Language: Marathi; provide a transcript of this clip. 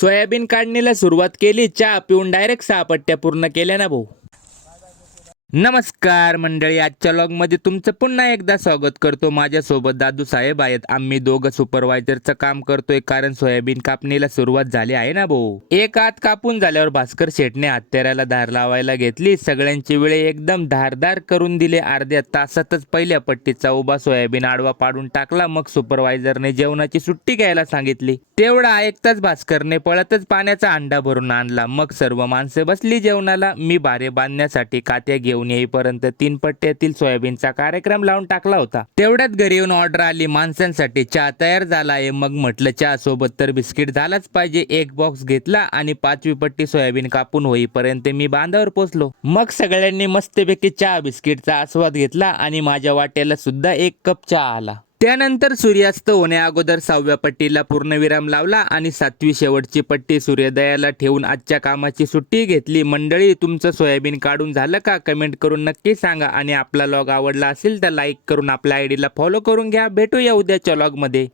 सोयाबीन काढणीला सुरुवात केली, चहा पिऊन डायरेक्ट 6 पट्ट्या पूर्ण केल्या ना भाऊ. नमस्कार मंडळी, आजच्या लॉगमध्ये तुमचं पुन्हा एकदा स्वागत करतो. माझ्यासोबत दादू साहेब आहेत. आम्ही दोघं सुपरवायझरचं काम करतोय, कारण सोयाबीन कापणीला सुरुवात झाली आहे ना भाऊ. एक हात कापून झाल्यावर भास्कर शेटने हत्याराला धार लावायला घेतली. सगळ्यांची वेळे एकदम धारदार करून दिले. अर्ध्या तासातच पहिल्या पट्टीचा उभा सोयाबीन आडवा पाडून टाकला. मग सुपरवायझरने जेवणाची सुट्टी घ्यायला सांगितली. तेवढा ऐकताच भास्करने पळतच पाण्याचा अंडा भरून आणला. मग सर्व माणसं बसली जेवणाला. मी भारे बांधण्यासाठी कात्या घेऊन येईपर्यंत 3 पट्ट्यातील सोयाबीनचा कार्यक्रम लावून टाकला होता. तेवढ्यात घरी येऊन ऑर्डर आली, माणसांसाठी चहा तयार झाला आहे. मग म्हटलं चहा सोबत तर बिस्किट झालाच पाहिजे. एक बॉक्स घेतला आणि 5वी पट्टी सोयाबीन कापून होईपर्यंत मी बांधावर पोहोचलो. मग सगळ्यांनी मस्तपैकी चहा बिस्किटचा आस्वाद घेतला आणि माझ्या वाट्याला सुद्धा 1 कप चहा आला. त्यानंतर सूर्यास्त होण्या अगोदर 6व्या पट्टीला पूर्णविराम लावला आणि 7वी शेवटची पट्टी सूर्योदयाला ठेवून आजच्या कामाची सुट्टी घेतली. मंडळी, तुमचं सोयाबीन काढून झालं का? कमेंट करून नक्की सांगा. आणि आपला लॉग आवडला असेल तर लाईक करून आपल्या आयडीला फॉलो करून घ्या. भेटूया उद्याच्या लॉगमध्ये.